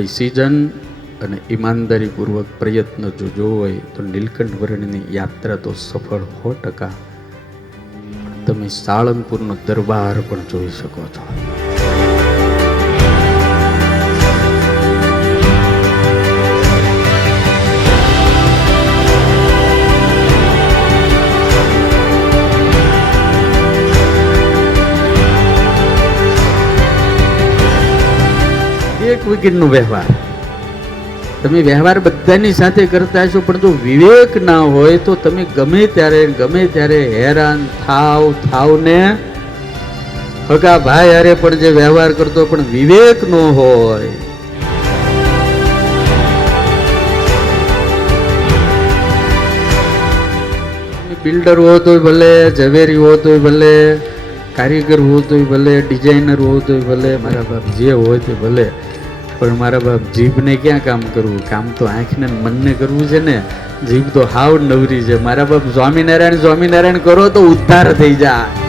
Decision અને ઈમાનદારીપૂર્વક પ્રયત્ન જો હોય તો નીલકંઠ વર્ણની યાત્રા તો સફળ 100%. તમે સાળંગપુરનો દરબાર પણ જોઈ શકો છો. એક વિકેટનો વ્યવહાર, તમે વ્યવહાર બધાની સાથે કરતા હશો, પણ જો વિવેક ના હોય તો તમે ગમે ત્યારે હેરાન થાવ ને. હગા ભાઈ હારે પણ જે વ્યવહાર કરતો પણ વિવેક નો હોય, બિલ્ડર હો તોય ભલે, ઝવેરી હો તોય ભલે, કારીગર હો તોય ભલે, ડિઝાઇનર હો તોય ભલે, મારા બાપ જે હોય તે ભલે, પણ મારા બાપ જીભને ક્યાં કામ કરવું? કામ તો આંખને મનને કરવું છે ને. જીભ તો હાવ નવરી છે. મારા બાપ સ્વામિનારાયણ કરો તો ઉદ્ધાર થઈ જાય.